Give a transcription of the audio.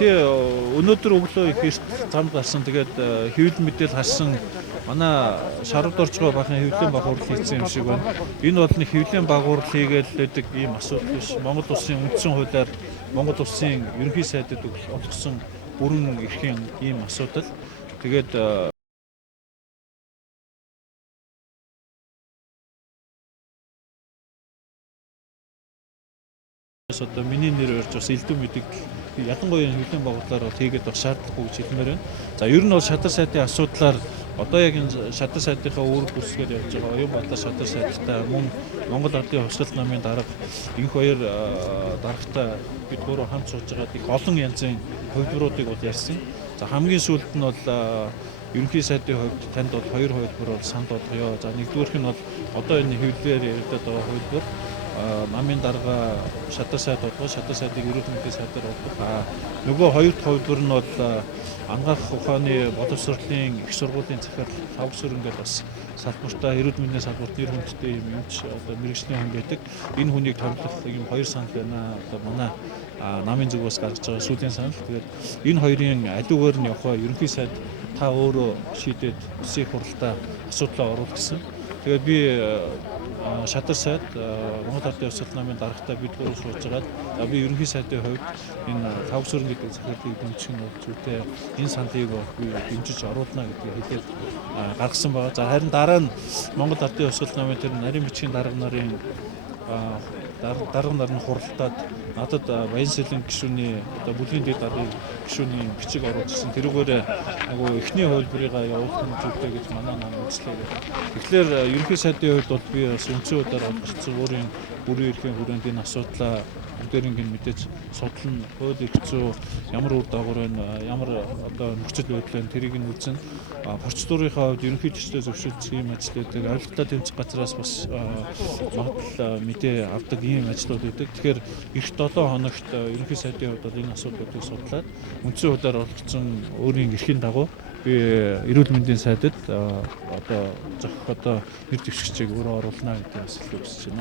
Тэгээ өнөөдөр өглөө их эрт замд гарсан. Тэгээд хэвлэл мэдээл харсан манай шарууд орж байгаа бахан хэвлэлийн багуурал хийсэн юм шиг байна. Энэ бол нэг хэвлэлийн багуурал хийгээл байдаг ийм асуудал биш. Монгол улсын үндсэн хуулиар Монгол улсын ерөнхий сайдад олгосон бүрэн эрхийн ийм асуудал. Тэгээд одоо миний нэр орж бас элдв мэдээлэл ялангуяа хэвлэлийн байгууллагаар бол хийгээд бас шаардлагагүй гэж хэлмээр байна. За ер нь бол шадар сайтын асуудлаар одоо яг энэ шадар сайтынхаа үүрэг гүйцэтгээр явж байгаа Оюунбаатар шадар сайттай мөн Монгол Ардын Хувьсгал намын дарга энх хоёр даргатай бид гурав хамт сууж байгаа их олон янзын хувилбаруудыг бол ярьсан. За хамгийн сүүлд нь бол ерөнхий сайдын хувьд танд бол хоёр хувилбар бол санд болгоё. За нэгдүгээрх нь бол одоо энэ хэвлэлээр яригдаад байгаа хувилбар намын дарга шадар сайд болгоо, шадар сайдыг эрүүл мэндийн сайдаар болгох. Нөгөө хоёр дахь хувилбар нь бол ангаах ухааны боловсролын их сургуулийн захирал Лавгсүр ингээд бас салбартаа эрүүл мэндийн салбарт нэр хүндтэй юм юмч одоо мэргэжлийн хүн байдаг. Энэ хүнийг томилох юм хоёр санал байна. Одоо манай намын зүгээс гаргаж байгаа сүүлийн санал. Тэгээд энэ хоёрын аливаар нь явах ерөнхий сайд та өөрөө шийдээд улсын хурлаа асуудлаа оруулах гэсэн. Тэгээд би шадар сайд Монгол Ардын Хувьсгал намын даргатай бид гурав сууж байгаад би ерөнхий сайдын хувьд энэ Лавгсүр гэдэг захирлыг дэмжих нь зүйтэй энэ саналыг би дэмжиж оруулна гэдгийг хэлээд гаргасан байгаа. За харин дараа нь Монгол Ардын Хувьсгал намын тэр нарийн бичгийн дарга нарын хуралдаад надад Баянсэлэн гишүүний одоо бүлгийн дэд даргын гишүүний бичиг оруулсан. Тэрүүгээр агуу эхний хувилбарыг явуулах нь зүйтэй гэж манай нам үзлээ. Тэгэхээр ерөнхий сайдын хувьд бол би бас үндсэн удаар олгогдсон өөрийн бүрэн эрхийн хүрээнд энэ асуудлаа бүгдээрийнх нь мэдээж судлан хууль эрх зүй ямар үр дагавар байна, ямар одоо нөхцөл байдал байна тэрийг нь үзэн процедурынхаа хувьд ерөнхий төслөө зөвшөөрсөн ийм ажлуудыг авилгатаа тэмцэх газраас бас магадгүй мэдээ авдаг ийм ажлууд байдаг. Тэгэхээр эх 7 хоногт ерөнхий сайдын хувьд бол энэ асуудлуудыг судлаад үндсэн хуулиар олгогдсон өөрийн эрхийн дагуу би эрүүл мэндийн сайдад одоо зохих одоо нэр дэвшигчийг өөрөө оруулна гэдэг бас хэлж байна.